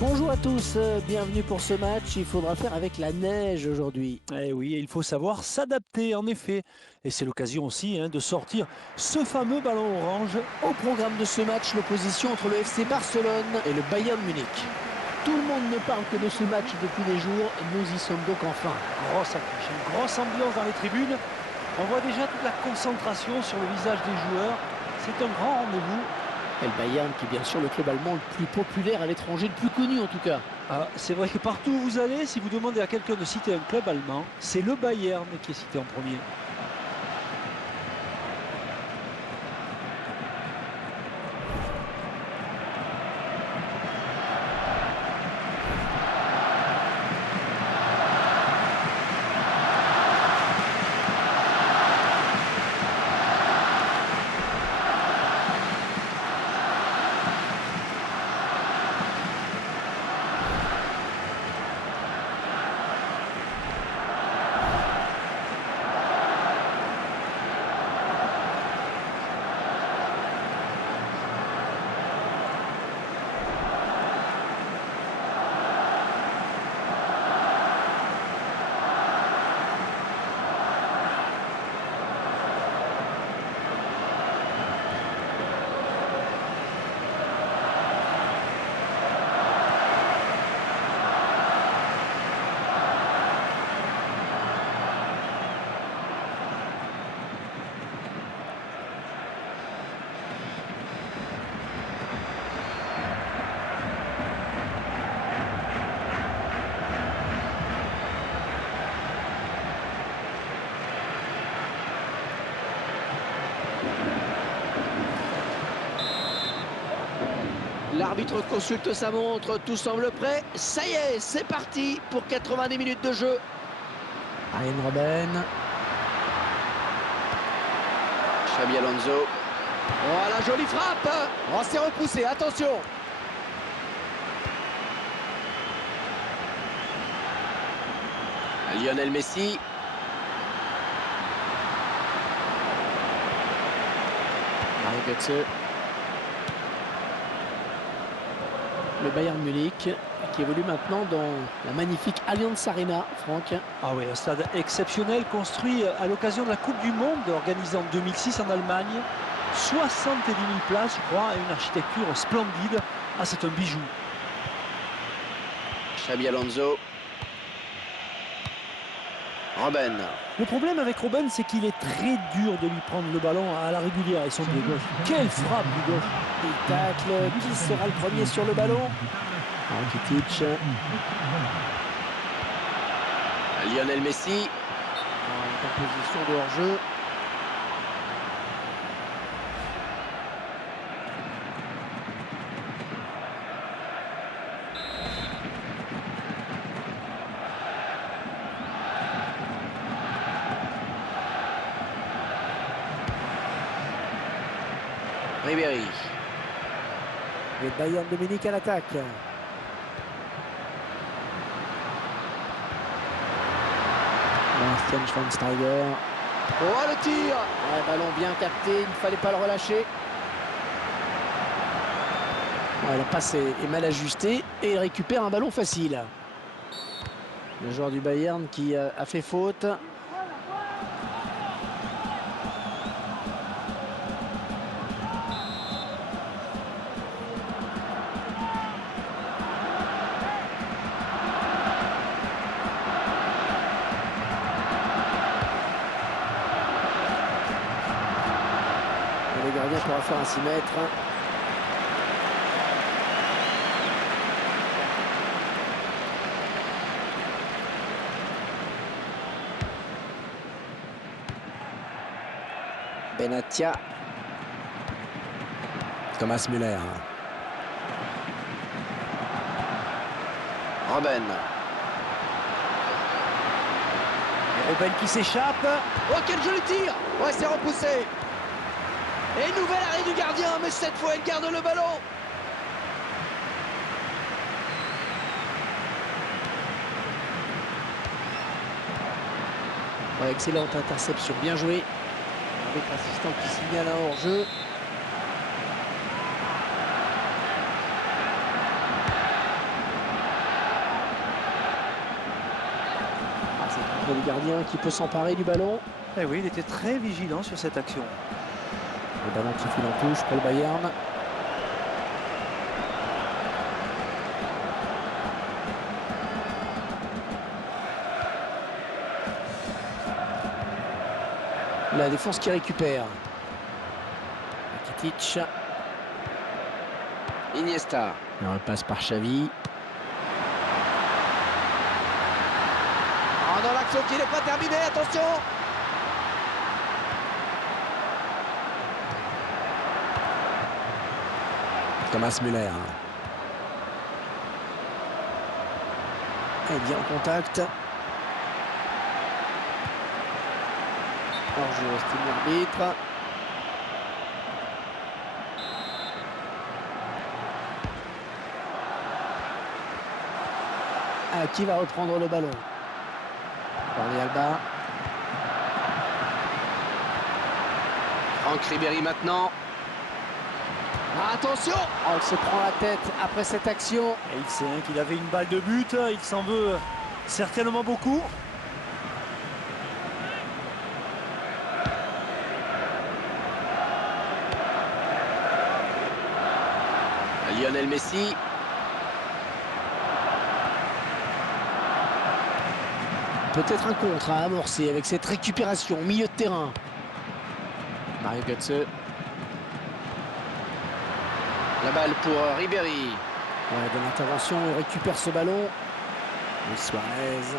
Bonjour à tous, bienvenue pour ce match. Il faudra faire avec la neige aujourd'hui. Eh oui, il faut savoir s'adapter en effet. Et c'est l'occasion aussi de sortir ce fameux ballon orange. Au programme de ce match, l'opposition entre le FC Barcelone et le Bayern Munich. Tout le monde ne parle que de ce match depuis des jours. Nous y sommes donc enfin. Grosse affiche, une grosse ambiance dans les tribunes. On voit déjà toute la concentration sur le visage des joueurs. C'est un grand rendez-vous. Et le Bayern qui est bien sûr le club allemand le plus populaire à l'étranger, le plus connu en tout cas. Ah, c'est vrai que partout où vous allez, si vous demandez à quelqu'un de citer un club allemand, c'est le Bayern qui est cité en premier. L'arbitre consulte sa montre, tout semble prêt. Ça y est, c'est parti pour 90 minutes de jeu. Arjen Robben. Xabi Alonso. Oh, la jolie frappe. Oh, c'est repoussé, attention. Lionel Messi. Mario Götze. Le Bayern Munich qui évolue maintenant dans la magnifique Allianz Arena, Franck. Ah oui, un stade exceptionnel construit à l'occasion de la Coupe du Monde organisée en 2006 en Allemagne. 70 000 places, je crois, et une architecture splendide. Ah, c'est un bijou. Xabi Alonso. Robben. Le problème avec Robben, c'est qu'il est très dur de lui prendre le ballon à la régulière et son pied gauche. Quelle frappe du gauche! Il tacle. Qui sera le premier sur le ballon? Rakitic. Lionel Messi. En position de hors-jeu. Ribéry. Le Bayern de Munich à l'attaque. Bastian Schweinsteiger. Oh, le tir! Ouais, ballon bien capté, il ne fallait pas le relâcher. Ouais, la passe est mal ajustée et il récupère un ballon facile. Le joueur du Bayern qui a fait faute. Le gardien pourra faire un 6 mètres. Benatia. Thomas Müller. Robben. Robben qui s'échappe. Oh, quel joli tir! Ouais, c'est repoussé. Et nouvel arrêt du gardien, mais cette fois, il garde le ballon. Ouais, excellente interception, bien joué. Avec l'assistant qui signale un hors-jeu. Et le gardien qui peut s'emparer du ballon. Eh oui, il était très vigilant sur cette action. Le ballon qui file en touche pour le Bayern. La défense qui récupère. Rakitic. Iniesta. Un repasse par Xavi. Oh non, l'action qui n'est pas terminée, attention. Thomas Müller. Et bien en contact. Hors-jeu, estime l'arbitre. Qui va reprendre le ballon? Jordi Alba. Franck Ribéry maintenant. Attention. Oh, il se prend la tête après cette action. Et il sait qu'il avait une balle de but, il s'en veut certainement beaucoup. Lionel Messi. Peut-être un contre à amorcer avec cette récupération au milieu de terrain. Mario Götze. La balle pour Ribéry. Ouais, de l'intervention, il récupère ce ballon. Luis Suarez.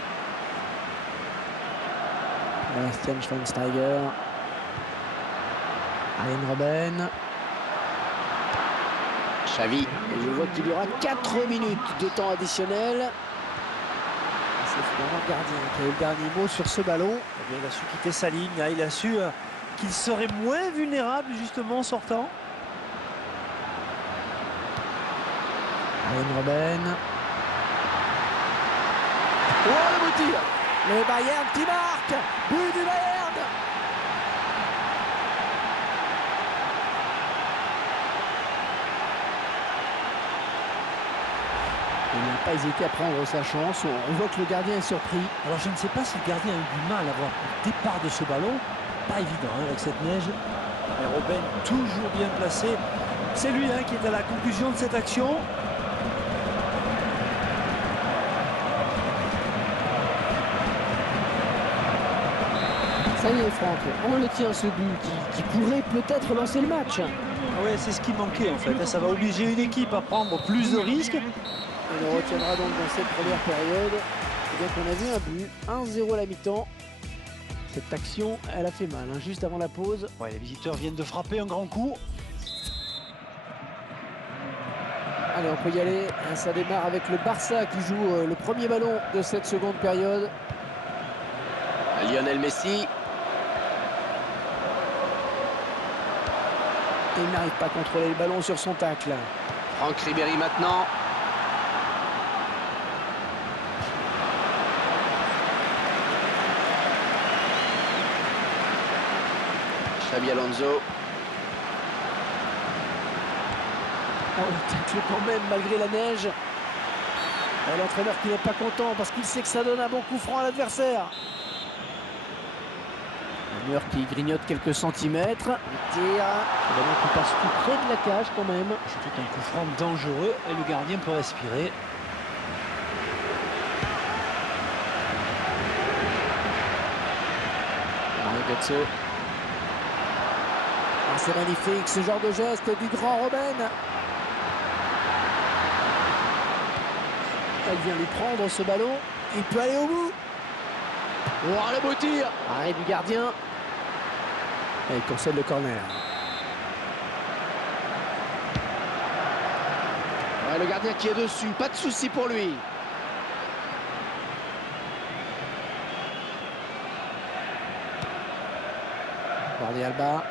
Bastian Schweinsteiger. Arjen Robben. Xavi. Et je vois qu'il y aura 4 minutes de temps additionnel. C'est finalement le gardien qui a eu le dernier mot sur ce ballon. Eh bien, il a su quitter sa ligne, il a su qu'il serait moins vulnérable justement en sortant. Arjen Robben. Oh, le beau tir. Le Bayern qui marque. But du Bayern. Il n'a pas hésité à prendre sa chance. On voit que le gardien est surpris. Alors je ne sais pas si le gardien a eu du mal à voir le départ de ce ballon. Pas évident avec cette neige. Mais Robben toujours bien placé. C'est lui qui est à la conclusion de cette action. Ça y est, Franck, on le tient ce but qui pourrait peut-être lancer le match. Oui, c'est ce qui manquait en fait. Ça va obliger une équipe à prendre plus de risques. Et on retiendra donc dans cette première période qu'on a vu un but, 1-0 à la mi-temps. Cette action, elle a fait mal, juste avant la pause. Ouais, les visiteurs viennent de frapper un grand coup. Allez, on peut y aller. Ça démarre avec le Barça qui joue le premier ballon de cette seconde période. Lionel Messi. Et il n'arrive pas à contrôler le ballon sur son tacle. Franck Ribéry maintenant. Xabi Alonso. Oh, le tacle quand même malgré la neige. Et l'entraîneur qui n'est pas content parce qu'il sait que ça donne un bon coup franc à l'adversaire. Le mur qui grignote quelques centimètres. Le tir. Le ballon qui passe tout près de la cage quand même. C'est un coup franc dangereux et le gardien peut respirer. Mario Götze. Ah, c'est magnifique ce genre de geste du grand Robben. Il vient lui prendre ce ballon. Il peut aller au bout. Oh, le beau tir. Arrêt du gardien. Et il concède le corner. Ouais, le gardien qui est dessus, pas de souci pour lui. Jordi Alba.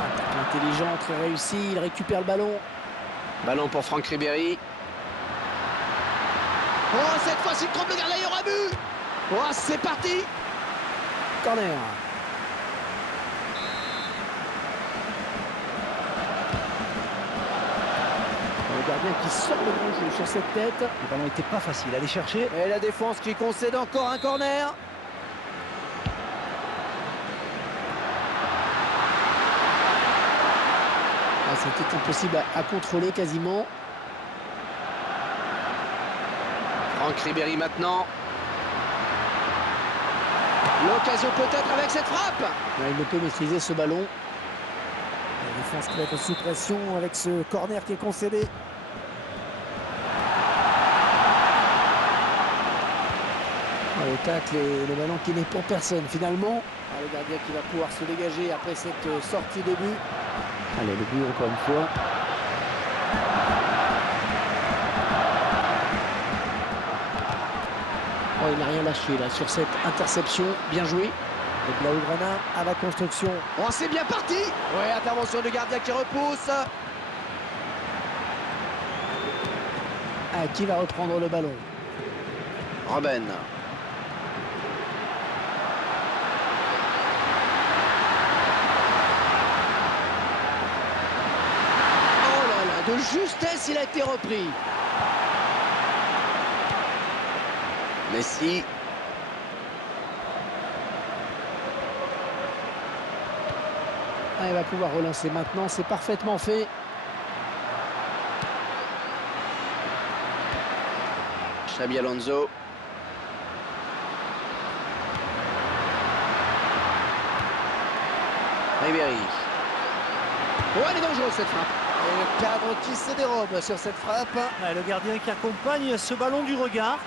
Attaque intelligent, très réussi. Il récupère le ballon. Ballon pour Franck Ribéry. Oh, cette fois, s'il trompe le gardien, il y aura but. Oh, c'est parti. Corner. Le gardien qui sort le grand jeu sur cette tête. Le ballon n'était pas facile à aller chercher. Et la défense qui concède encore un corner. Ah, c'était impossible à contrôler quasiment. Franck Ribéry maintenant. L'occasion peut-être avec cette frappe. Ouais, il ne peut maîtriser ce ballon. La défense qui va être sous pression avec ce corner qui est concédé. Ah, le tacle et le ballon qui n'est pour personne finalement. Ah, le gardien qui va pouvoir se dégager après cette sortie de but. Allez, le but encore une fois. Oh, il n'a rien lâché là sur cette interception. Bien joué. Et Blaugrana à la construction. Oh, c'est bien parti. Ouais, intervention du gardien qui repousse. Ah, qui va reprendre le ballon? Robben. Oh là là, de justesse, il a été repris. Messi. Ah, il va pouvoir relancer maintenant, c'est parfaitement fait. Xabi Alonso. Ribéry. Oh, elle est dangereuse cette frappe. Et le cadre qui se dérobe sur cette frappe. Ouais, le gardien qui accompagne ce ballon du regard.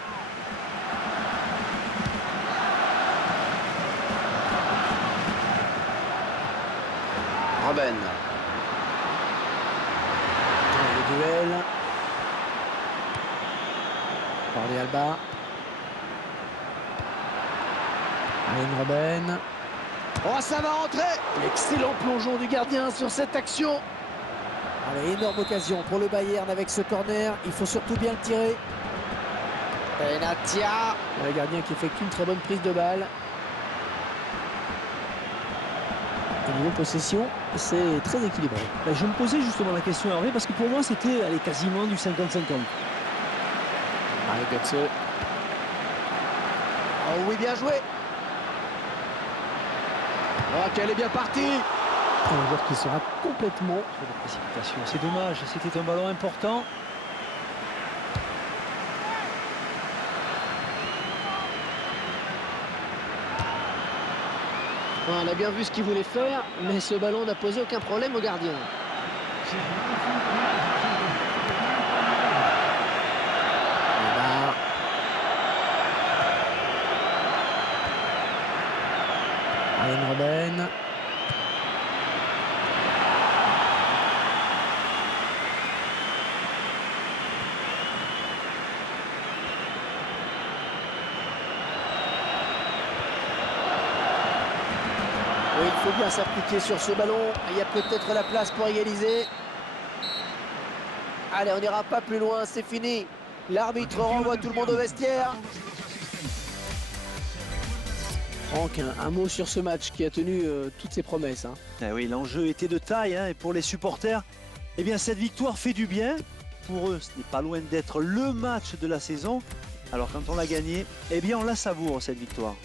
Robben. Le duel. Jordi Alba. Arjen Robben. Oh, ça va rentrer. Excellent plongeon du gardien sur cette action. Allez, énorme occasion pour le Bayern avec ce corner. Il faut surtout bien le tirer. Benatia. Le gardien qui effectue une très bonne prise de balle. Au niveau possession, c'est très équilibré. Ben, je me posais justement la question, Hervé, parce que pour moi, c'était quasiment du 50-50. Allez, Götze. Oh oui, bien joué. Oh, qu'elle est bien partie. Un joueur qui sera complètement... Trop de précipitation, c'est dommage, c'était un ballon important. On a bien vu ce qu'il voulait faire, mais ce ballon n'a posé aucun problème au gardien. Neymar. Arjen Robben. Oui, il faut bien s'appliquer sur ce ballon. Il y a peut-être la place pour égaliser. Allez, on n'ira pas plus loin, c'est fini. L'arbitre renvoie tout le monde au vestiaire. Franck, un mot sur ce match qui a tenu toutes ses promesses. Eh oui, l'enjeu était de taille, et pour les supporters, eh bien, cette victoire fait du bien. Pour eux, ce n'est pas loin d'être le match de la saison. Alors quand on l'a gagné, eh bien, on la savoure, cette victoire.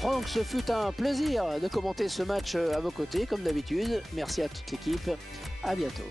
Franck, ce fut un plaisir de commenter ce match à vos côtés, comme d'habitude. Merci à toute l'équipe. À bientôt.